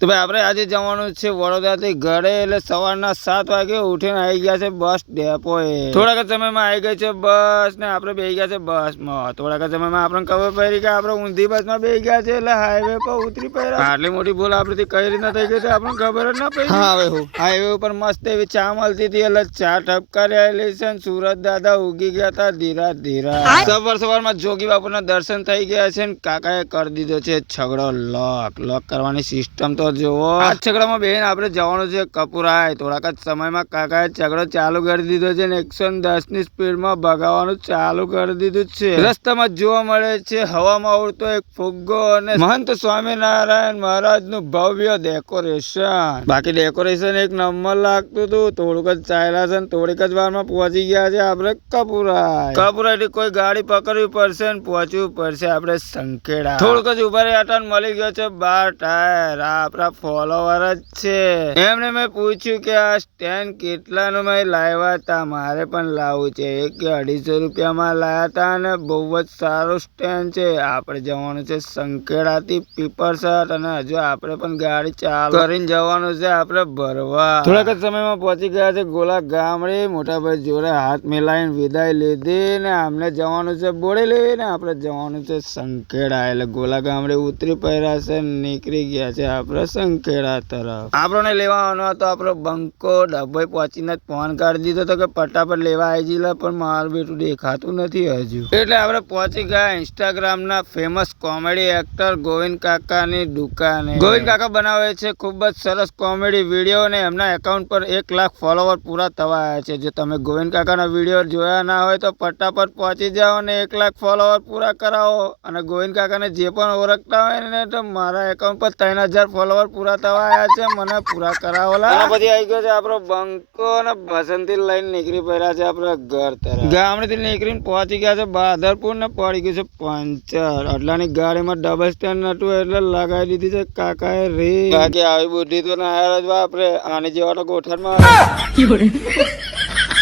તો ભાઈ આપણે આજે જવાનું છે વડોદરાથી ઘરે, એટલે સવારના 7 વાગે ઉઠીને આવી ગયા છે બસ ડેપોએ. થોડાક સમયમાં આવી ગઈ છે બસ ને આપણે બેસી ગયા છે બસમાં. થોડાક સમયમાં આપણને ખબર પડી કે આપણે ઊંધી બસમાં બેસી ગયા છે, એટલે હાઈવે પર ઉતરી પડ્યા. આટલી મોટી ભૂલ આપણાથી કઈ રીતના થઈ ગઈ છે આપણને ખબર જ ના પડી. હા હવે હું હાઈવે ઉપર મસ્ત એવી ચા મળતી હતી, એટલે ચા ઠપકારી આવેલી છે. સુરત દાદા ઉગી ગયા હતા ધીરા ધીરા. સવારમાં જોગી બાપુના દર્શન થઈ ગયા છે ને કાકાએ કરી દીધો છે છગડો લોક કરવાની સિસ્ટમ તો જોવો. આ છગડામાં બેન આપણે જવાનું છે કપુરાય. થોડાક જ સમયમાં કાકાએ છગડો ચાલુ કરી દીધો છે ને 110 ની સ્પીડમાં ભગાવવાનું ચાલુ કરી દીધું છે. રસ્તામાં જોવા મળે છે હવામાં ઉડતો એક ફુગ્ગો અને મહંત સ્વામિનારાયણ મહારાજ નું ભવ્ય ડેકોરેશન. બાકી ડેકોરેશન એક નંબર લાગતું હતું. થોડુંક જ ચાલ્યા છે, થોડીક જ વારમાં પહોંચી ગયા છે આપણે કપુરાય. કપુરાય કોઈ ગાડી પકડવી પડશે ને પહોંચવું પડશે આપણે સંખેડા. થોડુંક જ ઉભા રહ્યા મળી ગયો છે 12 ટાયર. આપણા ફોલોવર જ છે. એમને મેં પૂછ્યું કે આ સ્ટેન્ડ કેટલાનું મેં લાવ્યા હતા, મારે પણ લાવવું છે. 1 કે 250 રૂપિયામાં લાવ્યા હતા અને બહુ જ સારું સ્ટેન્ડ છે. આપણે જવાનું છે સંખેડા થી પીપરસટ અને હજુ આપણે પણ ગાડી ચાલુ કરીને જવાનું છે આપણે ભરવા. થોડાક જ સમયમાં પહોંચી ગયા છે ગોલા ગામડે. મોટાભાઈ જોડે હાથ મિલાવીને વિદાય લીધી ને આમને જવાનું છે બોડેલી ને આપણે જવાનું છે સંખેડા. એટલે ગોલા ગામડે ઉતરી પડ્યા છે, નીકળી ગયા છે આપણે સંખેડા તરફ. આપણને લેવાનો હતો આપણો બંકો. ડબ્બે પહોંચીને જ ફોન કરી દીધો હતો કે ફટાફટ લેવા આવી જઈએ, પણ મારું બેટું દેખાતું નથી હજુ. એટલે આપણે પહોંચી ગયા ઇન્સ્ટાગ્રામ ના ફેમસ કોમેડી એક્ટર ગોવિંદ કાકા ની દુકાને. ગોવિંદ કાકા બનાવે છે ખૂબ જ સરસ કોમેડી વિડીયો ને એમના એકાઉન્ટ પર 1 લાખ ફોલોવર પૂરા થવા આવ્યા છે. જો તમે ગોવિંદ કાકાના વિડીયો જોયા ના હોય તો ફટાફટ પહોંચી જાઓ અને 1 લાખ ફોલોવર પૂરા કરાવો. અને ગોવિંદ કાકાને જે પણ ઓળખતા હોય ને તો મારા એકાઉન્ટ પર 3000 ફોલોવર પૂરા થવા આવ્યા છે, મને પૂરા કરાવોલા. પછી આવી ગયો છે આપણો બંકો અને બસંતી લઈને નીકળી પડ્યા છે આપણા ઘર તરફ. ગામડેથી નીકળીને પહોંચી ગયા છે બહાદરપુર ને પડી ગયું છે પંચર. આટલાની ગાડીમાં ડબલ સ્ટેન્ડ નતું એટલે લગાવી દીધી છે કાકાએ રે. બાકી આવી બુદ્ધિ તો ના યાર જ વાપરે. આની જેવા તો ગોઠણમાં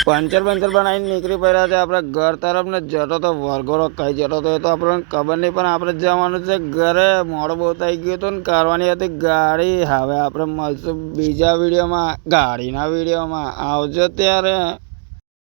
પંચર બનાવીને નીકળી પડ્યા છે આપણા ઘર તરફ ને જતો તો વરઘોડો કઈ જતો તો એ તો આપણને ખબર નહીં, પણ આપણે જવાનું છે ઘરે. મોડો બહુ થઈ ગયું હતું ને કરવાની હતી ગાડી. હવે આપણે મળશું બીજા વિડીયોમાં, ગાડીના વિડીયોમાં. આવજો ત્યારે.